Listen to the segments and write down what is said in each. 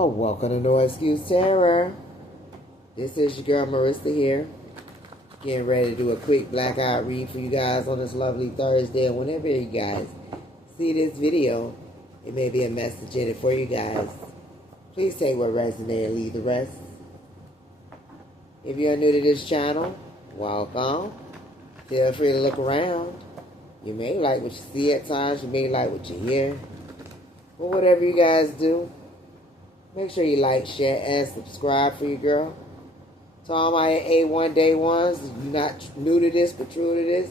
Oh, welcome to No Excuse Terror. This is your girl Marissa here. Getting ready to do a quick blackout read for you guys on this lovely Thursday. And whenever you guys see this video, it may be a message in it for you guys. Please take what resonates and leave the rest. If you're new to this channel, welcome. Feel free to look around. You may like what you see at times. You may like what you hear. But whatever you guys do, make sure you like, share, and subscribe for your girl. To all my A1 Day Ones, you're not new to this, but true to this,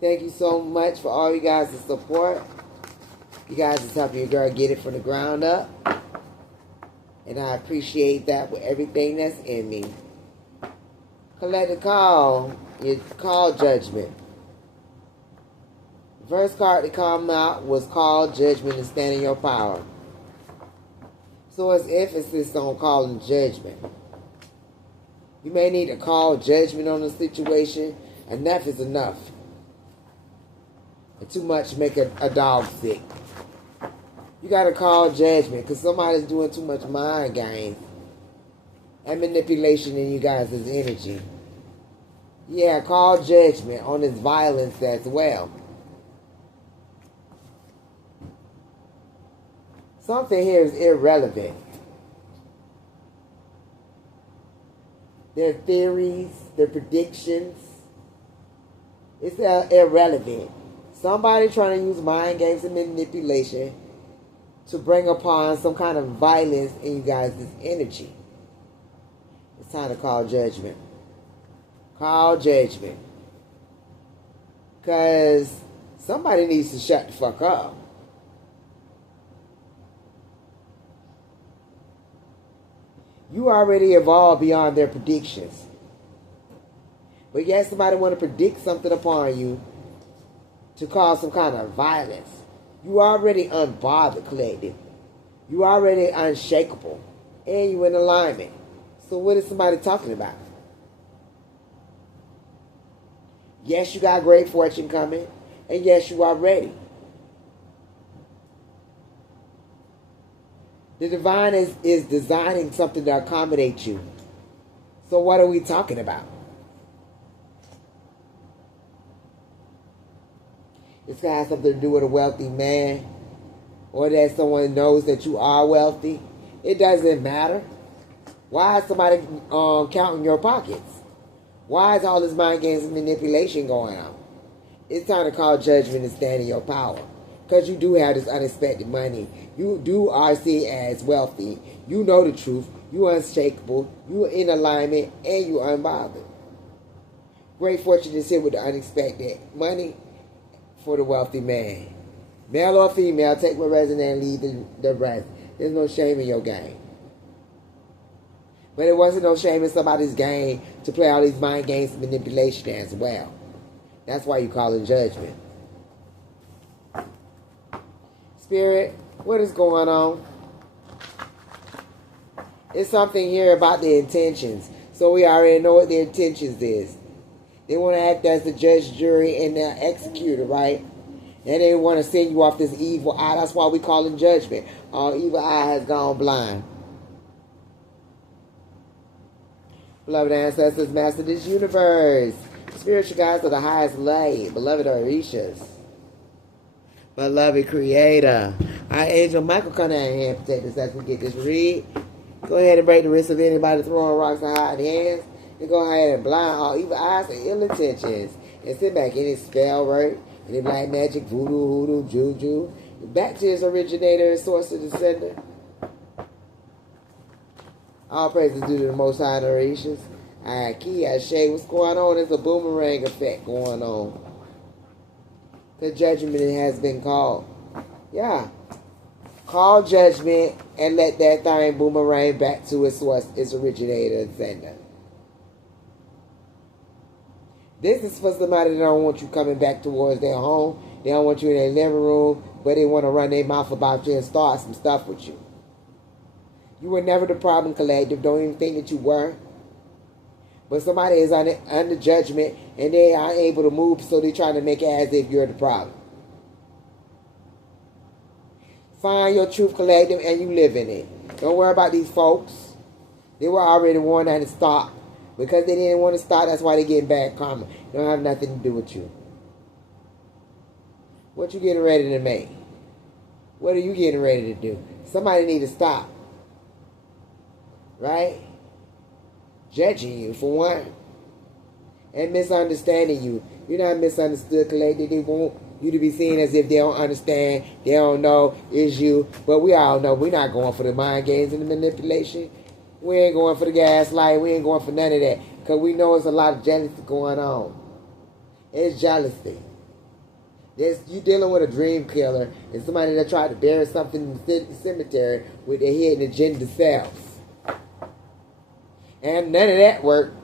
thank you so much for all you guys' support. You guys is helping your girl get it from the ground up. And I appreciate that with everything that's in me. Collect the call. Your call judgment. The first card to come out was call judgment and stand in your power. So it's emphasis on calling judgment. You may need to call judgment on the situation. Enough is enough. And too much make a dog sick. You got to call judgment because somebody's doing too much mind games and manipulation in you guys' energy. Yeah, call judgment on this violence as well. Something here is irrelevant. Their theories, their predictions, it's irrelevant. Somebody trying to use mind games and manipulation to bring upon some kind of violence in you guys' energy. It's time to call judgment. Call judgment. Because somebody needs to shut the fuck up. You already evolved beyond their predictions. But yet somebody want to predict something upon you to cause some kind of violence. You already unbothered, collective. You already unshakable. And you in alignment. So what is somebody talking about? Yes, you got great fortune coming. And yes, you are ready. The divine is designing something to accommodate you. So what are we talking about? It's going to have something to do with a wealthy man. Or that someone knows that you are wealthy. It doesn't matter. Why is somebody counting your pockets? Why is all this mind games and manipulation going on? It's time to call judgment and stand in your power. Because you do have this unexpected money. You are seen as wealthy. You know the truth. You are unshakable. You are in alignment. And you are unbothered. Great fortune is here with the unexpected money for the wealthy man. Male or female, take what resonates and leave the rest. There's no shame in your game. But it wasn't no shame in somebody's game to play all these mind games and manipulation as well. That's why you call it judgment. Spirit, what is going on? It's something here about the intentions. So we already know what the intentions is. They want to act as the judge, jury, and the executor, right? And they want to send you off this evil eye. That's why we call it judgment. Our evil eye has gone blind. Beloved ancestors, master this universe. Spiritual guides of the highest light. Beloved Orishas. Beloved Creator. Our angel Michael come down here and protect us as we get this read. Go ahead and break the wrist of anybody throwing rocks and hiding hands. And go ahead and blind all evil eyes and ill intentions. And sit back any spell work, any black magic, voodoo, hoodoo, juju. Back to his originator and source of the sender. All praises due to the Most High Orishas. Key, Ashe, what's going on? There's a boomerang effect going on. The judgment has been called. Yeah. Call judgment and let that thing boomerang back to its source, its originator and sender. This is for somebody that don't want you coming back towards their home. They don't want you in their living room, but they want to run their mouth about you and start some stuff with you. You were never the problem, collective. Don't even think that you were. But somebody is under judgment and they are able to move, so they're trying to make it as if you're the problem. Find your truth, collective, and you live in it. Don't worry about these folks. They were already warned that to stop. Because they didn't want to stop, that's why they getting bad karma. It don't have nothing to do with you. What you getting ready to make? What are you getting ready to do? Somebody need to stop. Right? Judging you, for one. And misunderstanding you. You're not misunderstood, collected. They want you to be seen as if they don't understand, they don't know, it's you. But we all know we're not going for the mind games and the manipulation. We ain't going for the gaslight. We ain't going for none of that. Because we know it's a lot of jealousy going on. It's jealousy. You dealing with a dream killer and somebody that tried to bury something in the cemetery with their hidden agenda selves. And none of that worked.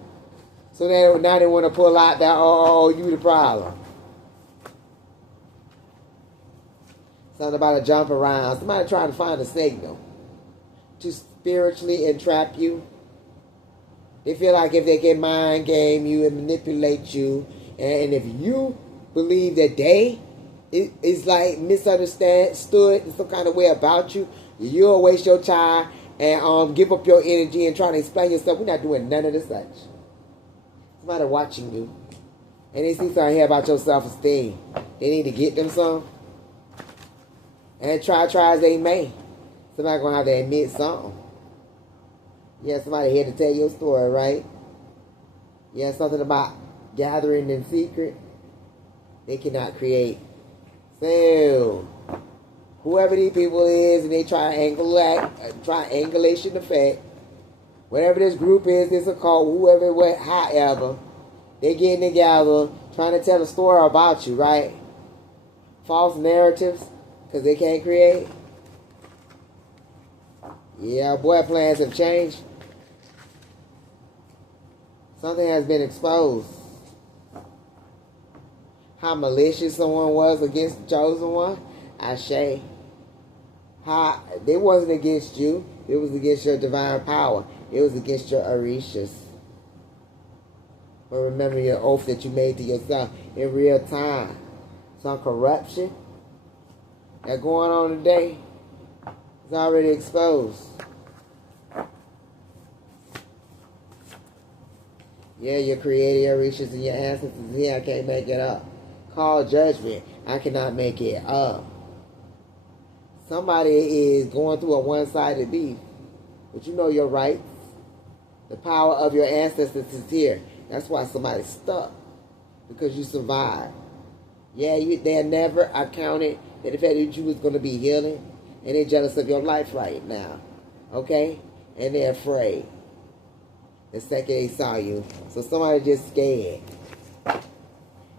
So now they want to pull out that, oh, you the problem. Something about a jump around. Somebody trying to find a signal to spiritually entrap you. They feel like if they can mind game you and manipulate you, and if you believe that it's like misunderstood in some kind of way about you, you'll waste your time and give up your energy and try to explain yourself. We're not doing none of the such. Somebody watching you, and they see something here about your self-esteem. They need to get them some. And try as they may. Somebody gonna have to admit something. Yeah, somebody here to tell your story, right? Yeah, something about gathering in secret. They cannot create. So, whoever these people is, and they triangulation effect, whatever this group is, this occult, whoever, however, they getting together, trying to tell a story about you, right? False narratives, because they can't create. Yeah, boy, plans have changed. Something has been exposed. How malicious someone was against the chosen one. Ashe. How they wasn't against you. It was against your divine power. It was against your Orishas. But remember your oath that you made to yourself in real time. Some corruption that's going on today is already exposed. Yeah, your creator, your Orishas, and your ancestors here. I can't make it up. Call judgment. I cannot make it up. Somebody is going through a one-sided beef. But you know your rights. The power of your ancestors is here. That's why somebody's stuck. Because you survived. Yeah, they're never accounted that the fact that you was going to be healing. And they're jealous of your life right now. Okay? And they're afraid. The second they saw you. So somebody just scared.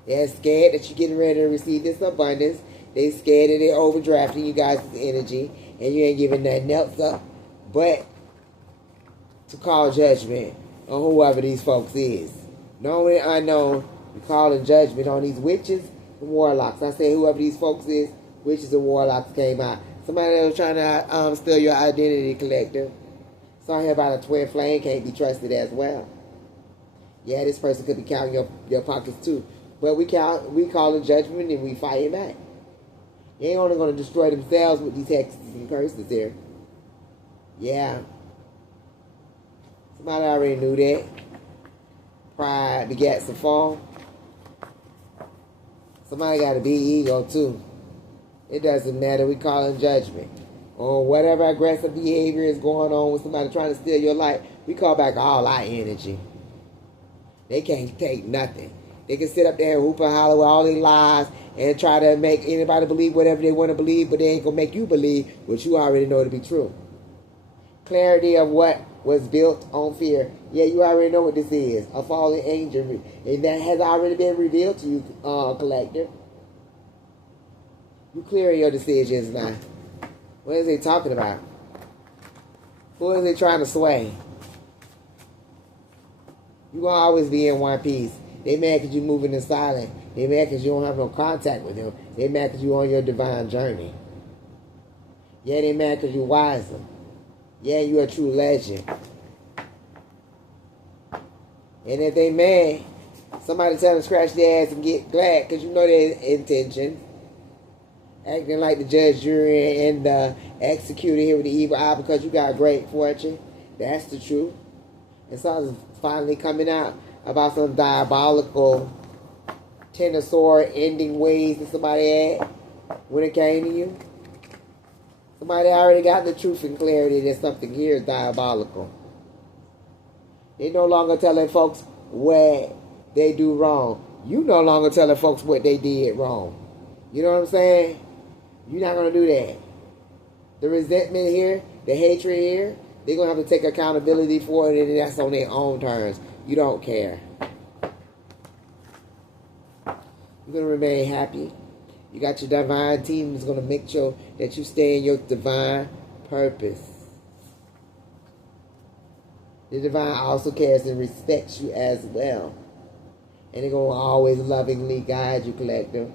They're scared that you're getting ready to receive this abundance. They scared that they're overdrafting you guys' energy. And you ain't giving nothing else up. But to call judgment on whoever these folks is. Known and unknown, you calling judgment on these witches and warlocks. I say whoever these folks is, witches and warlocks came out. Somebody that was trying to steal your identity, collector. Something about a twin flame can't be trusted as well. Yeah, this person could be counting your pockets too. But we call it judgment and we fight it back. They ain't only going to destroy themselves with these hexes and curses here. Yeah. Somebody already knew that. Pride begets a fall. Somebody got a big ego too. It doesn't matter. We call it judgment. Or whatever aggressive behavior is going on with somebody trying to steal your life, we call back all our energy. They can't take nothing. They can sit up there and whoop and holler with all their lies and try to make anybody believe whatever they want to believe, but they ain't going to make you believe what you already know to be true. Clarity of what was built on fear. Yeah, you already know what this is. A fallen angel. And that has already been revealed to you, collector. You clear your decisions now. What is he talking about? Who is he trying to sway? You're going to always be in one piece. They mad because you're moving in silence. They mad because you don't have no contact with them. They mad because you're on your divine journey. Yeah, they mad because you're wiser. Yeah, you're a true legend. And if they mad, somebody tell them to scratch their ass and get glad because you know their intention. Acting like the judge, jury, and the executor here with the evil eye because you got great fortune. That's the truth. And something's finally coming out about some diabolical Tenosaur ending ways that somebody had when it came to you. Somebody already got the truth and clarity that something here is diabolical. They no longer telling folks what they do wrong. You no longer telling folks what they did wrong. You know what I'm saying? You're not going to do that. The resentment here, the hatred here, they're going to have to take accountability for it, and that's on their own terms. You don't care. You're going to remain happy. You got your divine team that's going to make sure that you stay in your divine purpose. The divine also cares and respects you as well. And they're going to always lovingly guide you, collective.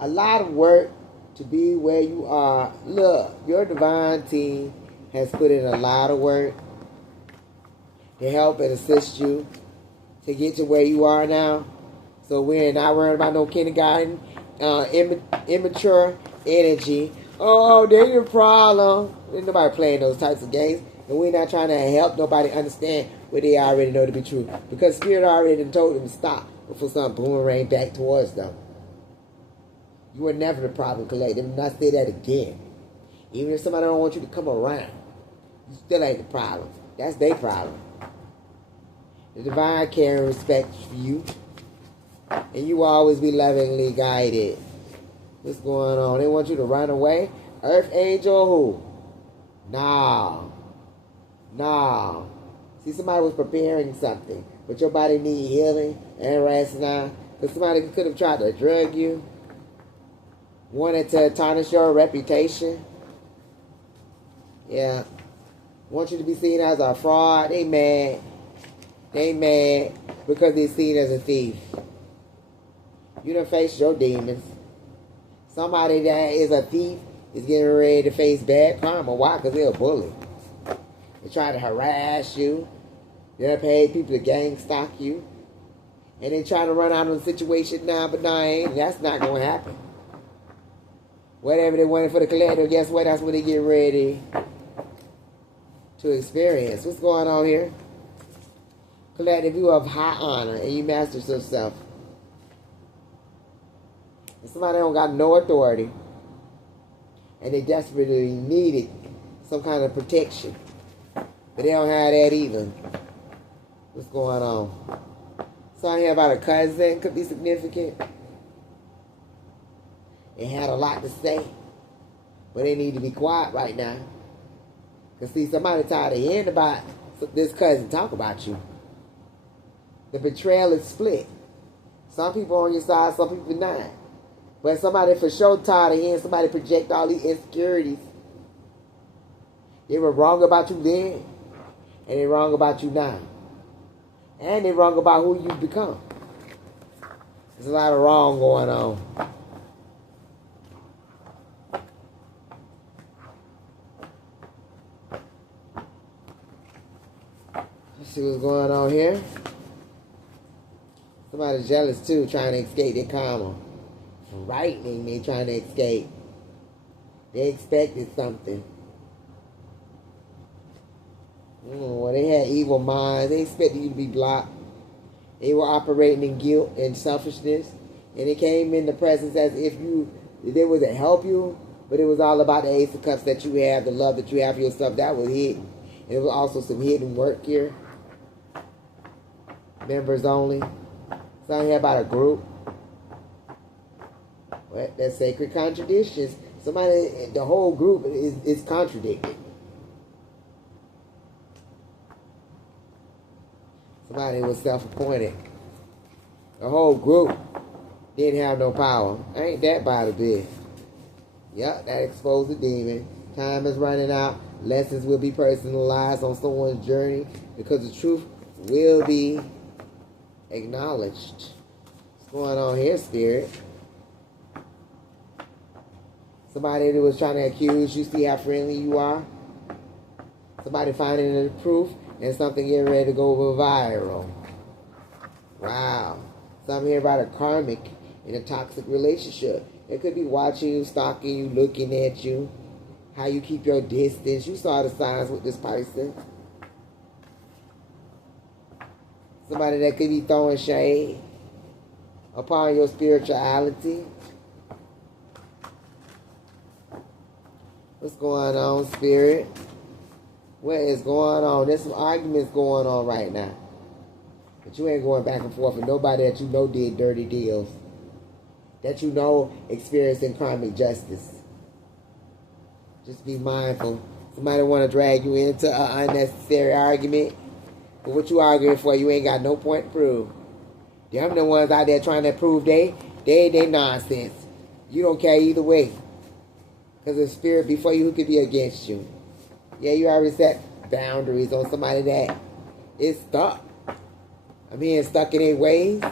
A lot of work to be where you are. Look, your divine team has put in a lot of work to help and assist you to get to where you are now. So we're not worried about no kindergarten, immature energy. Oh, there's your problem. There's nobody playing those types of games. And we're not trying to help nobody understand what they already know to be true. Because Spirit already told them to stop before something boomerang back towards them. You were never the problem, collective. And I say that again. Even if somebody don't want you to come around, you still ain't the problem. That's their problem. The divine care and respect for you. And you will always be lovingly guided. What's going on? They want you to run away? Earth angel who? Nah. See, somebody was preparing something, but your body need healing and rest now. Because somebody could have tried to drug you. Wanted to tarnish your reputation. Yeah. Want you to be seen as a fraud. They mad. Because they're seen as a thief. You done faced your demons. Somebody that is a thief is getting ready to face bad karma. Why? Because they're a bully. They try to harass you. They pay people to gang stalk you. And they try to run out of the situation now, but that's not going to happen. Whatever they wanted for the collective, guess what? That's what they get ready to experience. What's going on here? Collective, you have high honor and you master yourself. And somebody don't got no authority and they desperately needed some kind of protection. But they don't have that either. What's going on? Something here about a cousin could be significant. They had a lot to say. But they need to be quiet right now. Because see, somebody tired of hearing about this cousin talk about you. The betrayal is split. Some people on your side, some people not. But somebody for sure tired of hearing somebody project all these insecurities. They were wrong about you then. And they're wrong about you now. And they're wrong about who you've become. There's a lot of wrong going on. Let's see what's going on here. Somebody's jealous too, trying to escape their karma. Frightening, they trying to escape. They expected something. Well, they had evil minds. They expected you to be blocked. They were operating in guilt and selfishness. And it came in the presence as if they were to help you, but it was all about the Ace of Cups that you have, the love that you have for yourself. That was hidden. And it was also some hidden work here. Members only. Something here about a group. What? That's sacred contradictions. Somebody, the whole group is contradicted. Somebody was self-appointed. The whole group didn't have no power. Ain't that by the bit? Yep, that exposed the demon. Time is running out. Lessons will be personalized on someone's journey because the truth will be acknowledged. What's going on here, Spirit? Somebody that was trying to accuse you, see how friendly you are? Somebody finding the proof and something getting ready to go viral. Wow. Something here about a karmic in a toxic relationship. It could be watching you, stalking you, looking at you, how you keep your distance. You saw the signs with this person. Somebody that could be throwing shade upon your spirituality. What's going on, Spirit? What is going on? There's some arguments going on right now. But you ain't going back and forth with nobody that you know did dirty deals. That you know experiencing karmic justice. Just be mindful. Somebody want to drag you into an unnecessary argument. But what you arguing for, you ain't got no point to prove. Them the ones out there trying to prove they nonsense. You don't care either way. Because the spirit before you who could be against you. Yeah, you already set boundaries on somebody that is stuck. I mean, stuck in their ways.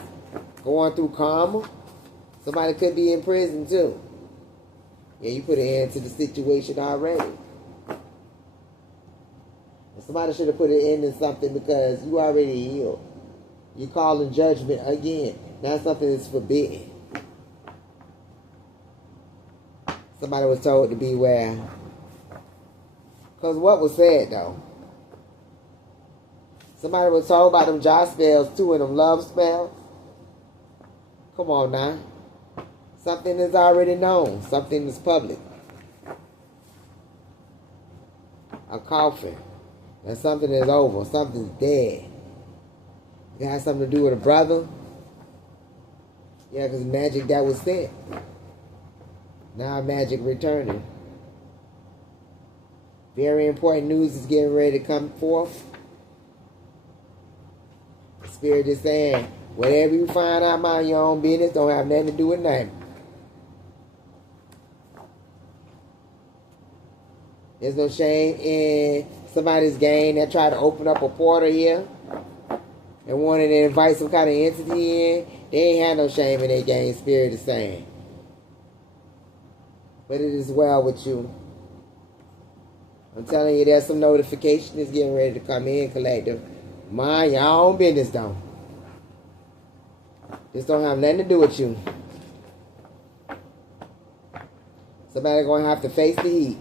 Going through karma. Somebody could be in prison too. Yeah, you put an end to the situation already. And somebody should have put an end to something because you already healed. You calling judgment again. Now something is forbidden. Somebody was told to beware. Because what was said though? Somebody was told about them job spells too and them love spells. Come on now. Something is already known. Something is public. A coffin. And something is over. Something's dead. It got something to do with a brother. Yeah, because magic that was sent. Now magic returning. Very important news is getting ready to come forth. The spirit is saying, whatever you find out about your own business don't have nothing to do with nothing. There's no shame in somebody's game that tried to open up a portal here and wanted to invite some kind of entity in. They ain't had no shame in their game, spirit is saying. But it is well with you. I'm telling you, there's some notification that's getting ready to come in, collective. Mind your own business, though. This don't have nothing to do with you. Somebody going to have to face the heat.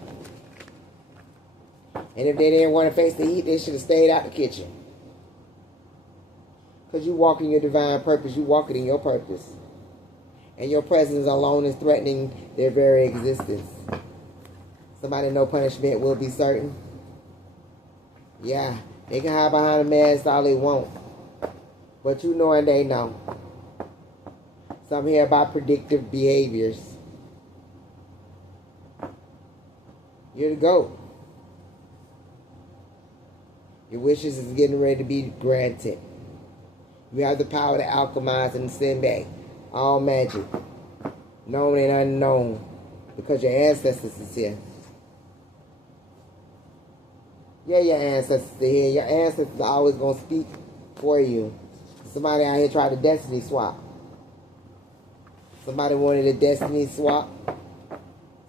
And if they didn't want to face the heat, they should have stayed out the kitchen. Because you walk in your divine purpose. You walk it in your purpose. And your presence alone is threatening their very existence. Somebody know punishment will be certain. Yeah, they can hide behind a mask all they want. But you know and they know. Some hear about predictive behaviors. You're the GOAT. Your wishes is getting ready to be granted. You have the power to alchemize and send back all magic, known and unknown, because your ancestors is here. Yeah, your ancestors are here. Your ancestors are always going to speak for you. Somebody out here tried a destiny swap. Somebody wanted a destiny swap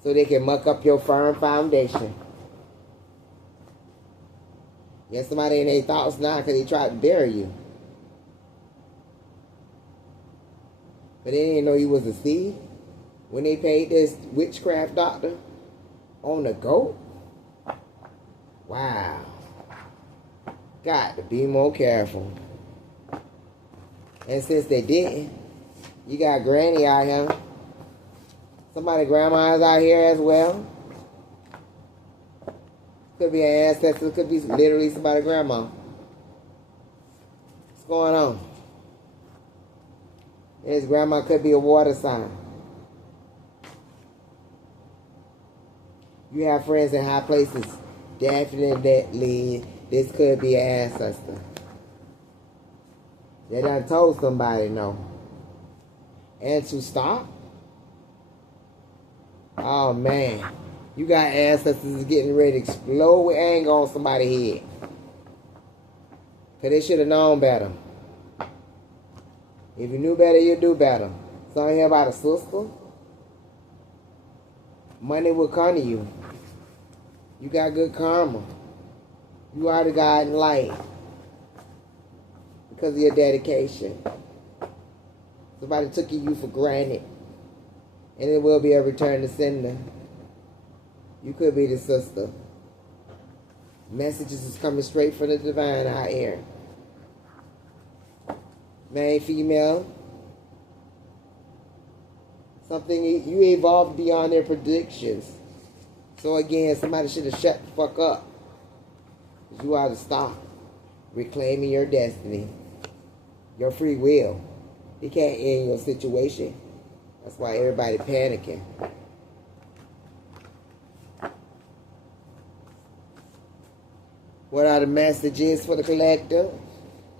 so they can muck up your firm foundation. Yeah, somebody in their thoughts now because they tried to bury you. But they didn't know you was a seed. When they paid this witchcraft doctor on the GOAT. Wow. Got to be more careful. And since they didn't, you got Granny out here. Somebody grandma's out here as well. Could be an ancestor, could be literally somebody's grandma. What's going on? His grandma could be a water sign. You have friends in high places. Definitely, this could be an ancestor. They done told somebody no. And to stop? Oh man. You got ancestors getting ready to explode with anger on somebody's head. Because they should have known better. If you knew better, you'd do better. Something here about a sister. Money will come to you. You got good karma. You are the God in light. Because of your dedication. Somebody took you for granted. And it will be a return to sender. You could be the sister. Messages is coming straight from the divine out here. Man, female. Something you evolved beyond their predictions. So again, somebody should have shut the fuck up. You ought to stop reclaiming your destiny. Your free will. You can't end your situation. That's why everybody panicking. What are the messages for the collector?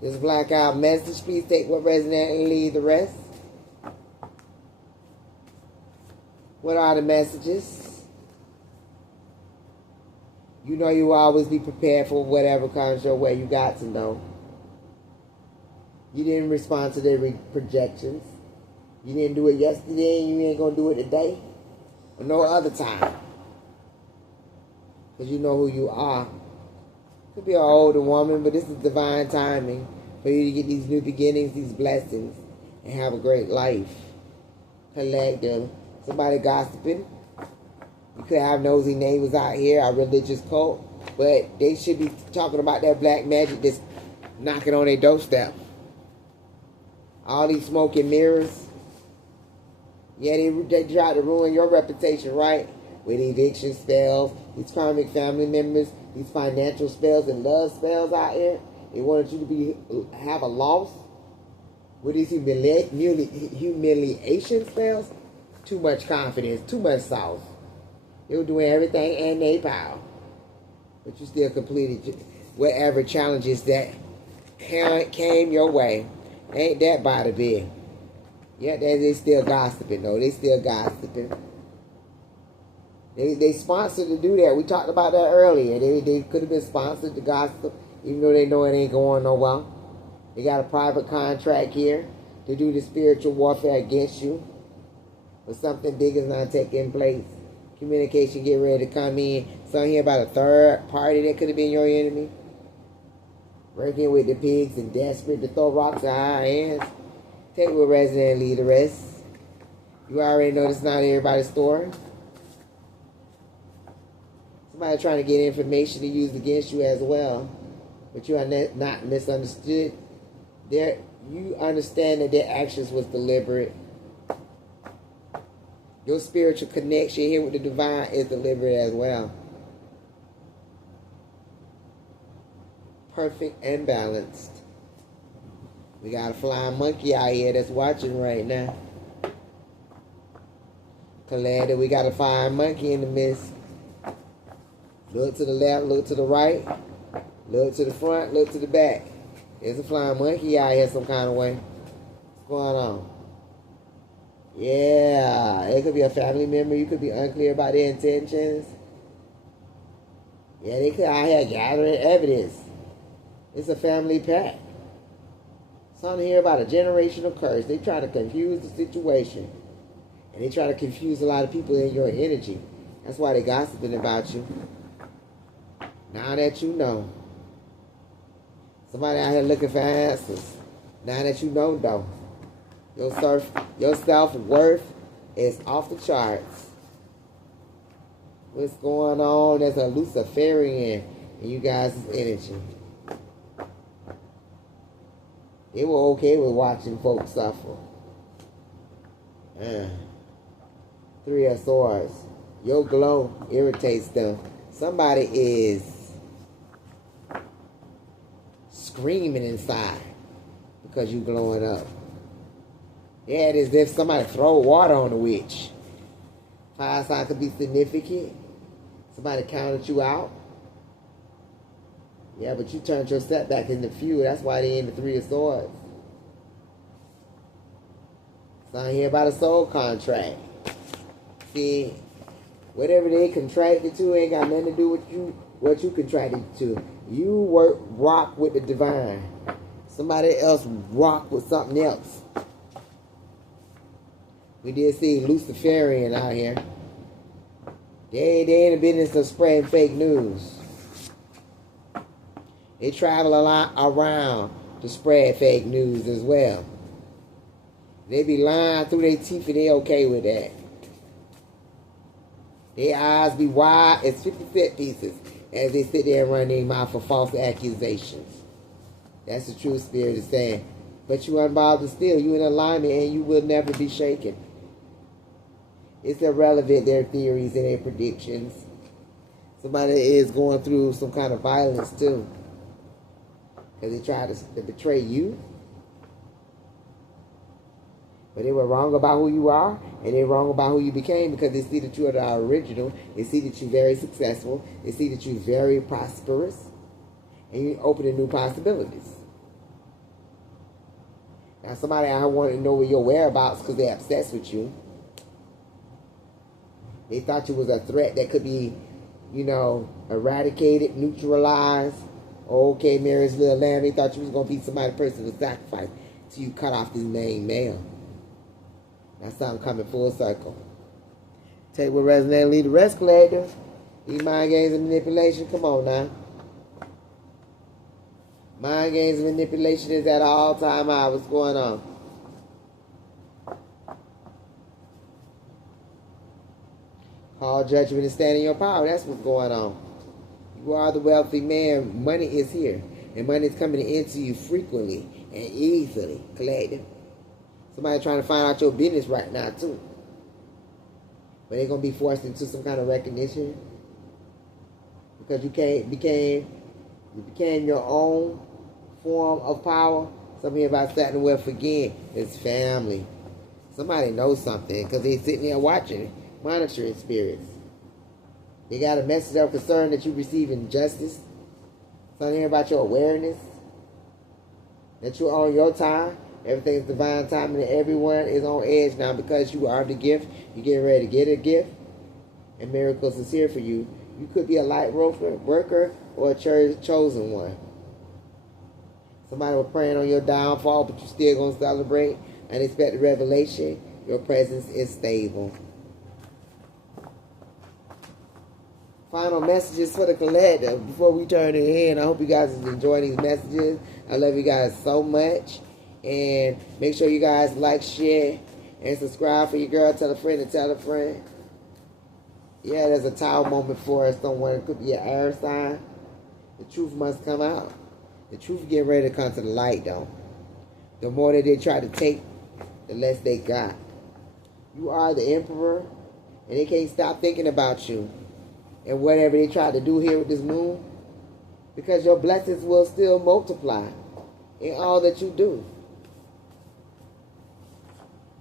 This blackout message. Please take what resonates and leave the rest. What are the messages? You know you will always be prepared for whatever comes your way. You got to know. You didn't respond to their projections. You didn't do it yesterday and you ain't going to do it today. Or no other time. Because you know who you are. Could be an older woman, but this is divine timing for you to get these new beginnings, these blessings, and have a great life. Collective. Somebody gossiping. You could have nosy neighbors out here, a religious cult, but they should be talking about that black magic that's knocking on their doorstep. All these smoking mirrors. Yeah, they try to ruin your reputation, right? With eviction spells, these karmic family members, these financial spells and love spells out here. They wanted you to have a loss. With these humiliation spells. Too much confidence, too much sauce. They were doing everything in their power. But you still completed whatever challenges that came your way. Ain't that by the big? Yeah, they still gossiping though. They still gossiping. They sponsored to do that. We talked about that earlier. They could have been sponsored to gossip, even though they know it ain't going nowhere. They got a private contract here to do the spiritual warfare against you. But something big is not taking place. Communication get ready to come in. So I hear about a third party that could have been your enemy. Working with the pigs and desperate to throw rocks at our hands. Take what resident and leave the rest. You already know this is not everybody's story. Somebody trying to get information to use against you as well. But you are not misunderstood. You understand that their actions was deliberate. Your spiritual connection here with the divine is deliberate as well. Perfect and balanced. We got a flying monkey out here that's watching right now. Glad that we got a flying monkey in the midst. Look to the left, look to the right. Look to the front, look to the back. There's a flying monkey out here some kind of way. What's going on? Yeah, it could be a family member. You could be unclear about their intentions. Yeah, they could out here gathering evidence. It's a family pact. Something here about a generational curse. They try to confuse the situation. And they try to confuse a lot of people in your energy. That's why they're gossiping about you. Now that you know. Somebody out here looking for answers. Now that you know, though. Your self-worth is off the charts. What's going on? There's a Luciferian in you guys' energy. They were okay with watching folks suffer. Three of Swords. Your glow irritates them. Somebody is screaming inside because you glowing up. Yeah, it is as if somebody throw water on the witch. Fire sign could be significant. Somebody counted you out. Yeah, but you turned your setback into fuel. That's why they in the Three of Swords. Sign here about a soul contract. See, whatever they contracted to ain't got nothing to do with you. What you contracted to. You rock with the divine. Somebody else rock with something else. We did see Luciferian out here. They in the business of spreading fake news. They travel a lot around to spread fake news as well. They be lying through their teeth and they okay with that. Their eyes be wide as 50 cent pieces as they sit there and run their mouth for false accusations. That's the true spirit is saying. But you unbothered still. You in alignment and you will never be shaken. It's irrelevant, their theories and their predictions. Somebody is going through some kind of violence too. Because they tried to betray you. But they were wrong about who you are, and they're wrong about who you became because they see that you are the original. They see that you're very successful. They see that you're very prosperous. And you're opening new possibilities. Now somebody I want to know where your whereabouts because they're obsessed with you. They thought you was a threat that could be, eradicated, neutralized. Okay, Mary's little lamb. They thought you was going to be somebody's person to sacrifice till you cut off this main male. That's something coming full circle. Take what resonates, leave the rest, collector. These mind games and manipulation, come on now. Mind games and manipulation is at an all-time high. What's going on? Call judgment and stand in your power. That's what's going on. You are the wealthy man. Money is here. And money is coming into you frequently and easily, collective. Somebody trying to find out your business right now, too. But they're going to be forced into some kind of recognition. Because you became your own form of power. Something about Saturn will forget. It's family. Somebody knows something because they're sitting there watching it, monitoring spirits. They got a message of concern that you're receiving justice. Something about your awareness. That you're on your time. Everything is divine timing and everyone is on edge now because you are the gift. You're getting ready to get a gift. And miracles is here for you. You could be a light worker or a chosen one. Somebody was praying on your downfall, but you're still going to celebrate. Unexpected revelation. Your presence is stable. Final messages for the collective before we turn it in. I hope you guys are enjoying these messages. I love you guys so much. And make sure you guys like, share, and subscribe for your girl. Tell a friend to tell a friend. Yeah, there's a tower moment for us. Someone, it could be an air sign. The truth must come out. The truth getting ready to come to the light, though. The more that they try to take, the less they got. You are the emperor, and they can't stop thinking about you. And whatever they try to do here with this moon, because your blessings will still multiply in all that you do.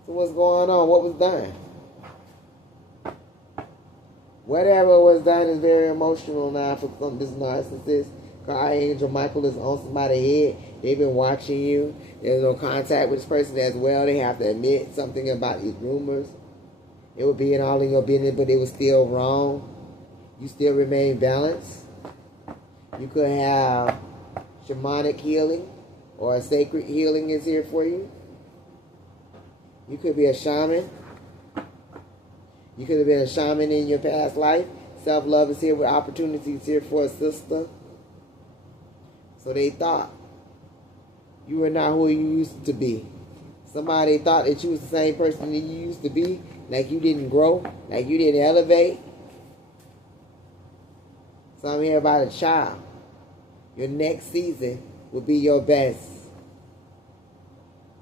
So what's going on? What was done? Whatever was done is very emotional now for some this narcissist. Archangel Michael is on somebody's head. They've been watching you. There's no contact with this person as well. They have to admit something about these rumors. It would be in all in your business, but it was still wrong. You still remain balanced. You could have shamanic healing or a sacred healing is here for you. You could be a shaman. You could have been a shaman in your past life. Self-love is here with opportunities here for a sister. So they thought you were not who you used to be. Somebody thought that you was the same person that you used to be. Like you didn't grow. Like you didn't elevate. So I'm here about a child. Your next season will be your best.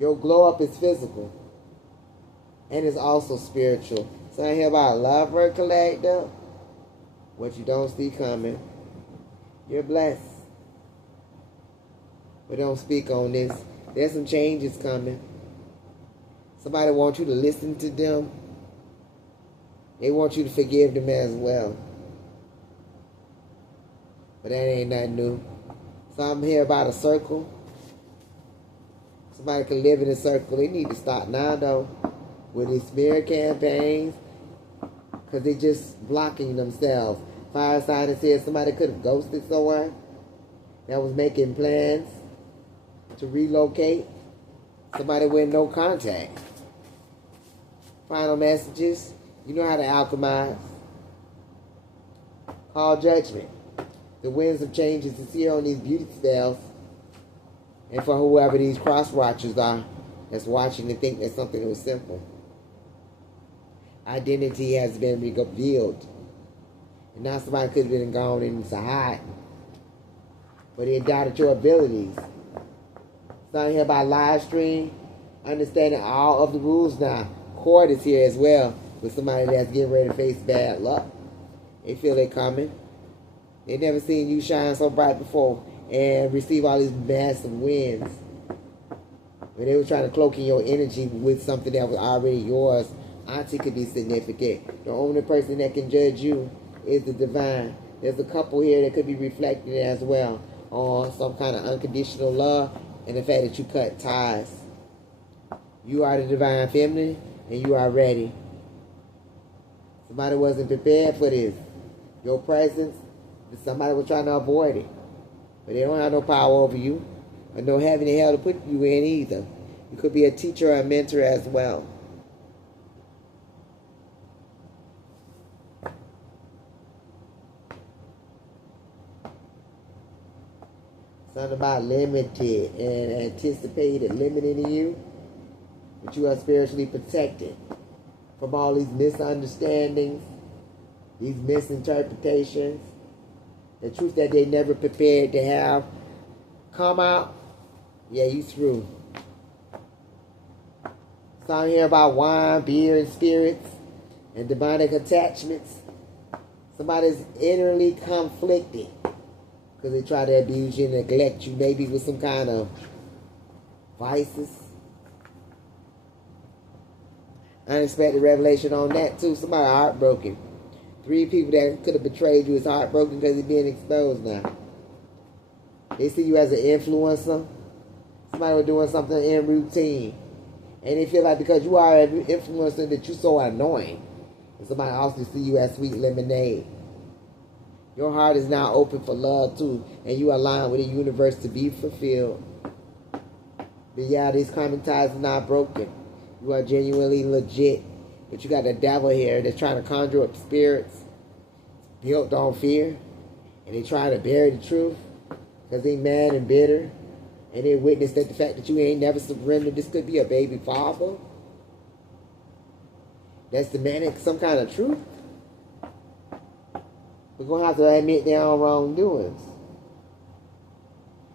Your glow up is physical. And it's also spiritual. So I'm here about a lover collector. What you don't see coming. You're blessed. But don't speak on this. There's some changes coming. Somebody wants you to listen to them. They want you to forgive them as well. But that ain't nothing new. So I'm here about a circle. Somebody can live in a circle. They need to stop now, though, with these smear campaigns. Because they're just blocking themselves. Fire sign said somebody could have ghosted someone that was making plans to relocate. Somebody with no contact. Final messages. You know how to alchemize. Call judgment. The winds of changes is here on these beauty spells. And for whoever these cross watchers are that's watching to think that something was simple. Identity has been revealed. And now somebody could have been gone into hide. But they doubted your abilities. Starting here by live stream, understanding all of the rules now. Court is here as well with somebody that's getting ready to face bad luck. They feel they coming. They never seen you shine so bright before and receive all these massive wins. When they were trying to cloak in your energy with something that was already yours, auntie could be significant. The only person that can judge you is the divine. There's a couple here that could be reflected as well on some kind of unconditional love and the fact that you cut ties. You are the divine feminine and you are ready. Somebody wasn't prepared for this. Your presence, somebody was trying to avoid it. But they don't have no power over you. Or no heaven and hell to put you in either. You could be a teacher or a mentor as well. Something about limited and anticipated limiting you. But you are spiritually protected from all these misunderstandings, these misinterpretations. The truth that they never prepared to have come out. Yeah, you through. Something here about wine, beer, and spirits, and demonic attachments. Somebody's innerly conflicted because they try to abuse you and neglect you, maybe with some kind of vices. Unexpected revelation on that too. Somebody heartbroken. 3 people that could have betrayed you is heartbroken because they're being exposed now. They see you as an influencer. Somebody was doing something in routine. And they feel like because you are an influencer that you're so annoying. And somebody also see you as sweet lemonade. Your heart is now open for love too. And you align with the universe to be fulfilled. But yeah, these karmic ties are not broken. You are genuinely legit. But you got the devil here that's trying to conjure up spirits built on fear. And they trying to bury the truth. Because they mad and bitter. And they witness that the fact that you ain't never surrendered. This could be a baby father that's demanding some kind of truth. We're going to have to admit their own wrongdoings.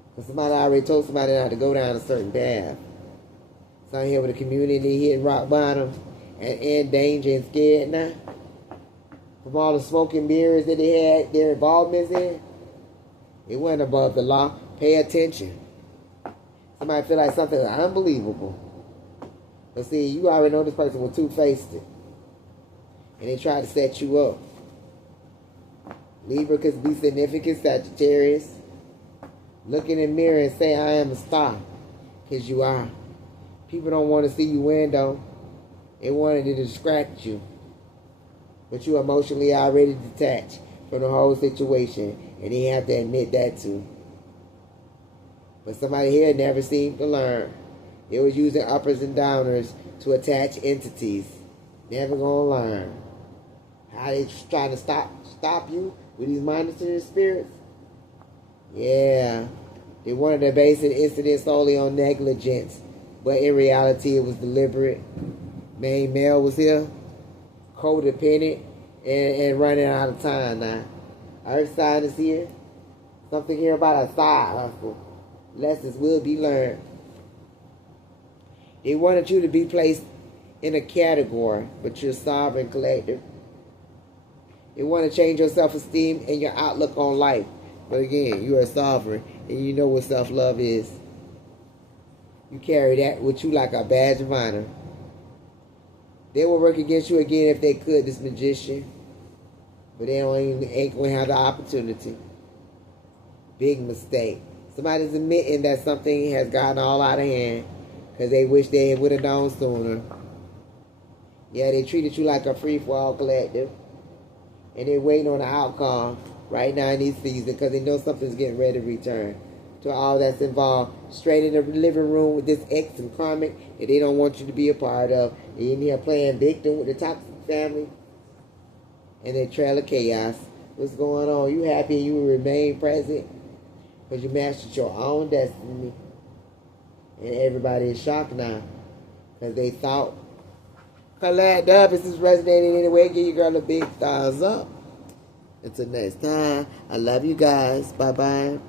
Because somebody already told somebody not to go down a certain path. So I'm here with the community hitting rock bottom and in danger and scared now. From all the smoking mirrors that they had their involvements in. It wasn't above the law. Pay attention. Somebody feel like something unbelievable. But see, you already know this person was two-faced. And they tried to set you up. Libra could be significant, Sagittarius. Look in the mirror and say, I am a star. Because you are. People don't want to see you win, though. They wanted to distract you. But you emotionally already detached from the whole situation. And they have to admit that, too. But somebody here never seemed to learn. They was using uppers and downers to attach entities. Never gonna learn. How they trying to stop you with these monitoring spirits? Yeah. They wanted to base an incident solely on negligence. But in reality it was deliberate. Main male was here. Codependent. And running out of time now. Earth sign is here. Something here about a side hustle. Lessons will be learned. They wanted you to be placed in a category, but you're sovereign collective. They want to change your self-esteem and your outlook on life. But again, you are sovereign, and you know what self-love is. You carry that with you like a badge of honor. They will work against you again if they could, this magician. But they ain't going to have the opportunity. Big mistake. Somebody's admitting that something has gotten all out of hand because they wish they would have known sooner. Yeah, they treated you like a free-for-all collective. And they're waiting on the outcome right now in this season because they know something's getting ready to return. To all that's involved, straight in the living room with this ex and karmic that they don't want you to be a part of. You're in here playing victim with the toxic family. And their trail of chaos. What's going on? You happy you will remain present? Because you mastered your own destiny. And everybody is shocked now. Because they thought. Collect up. If this is resonating anyway, give your girl a big thumbs up. Until next time, I love you guys. Bye-bye.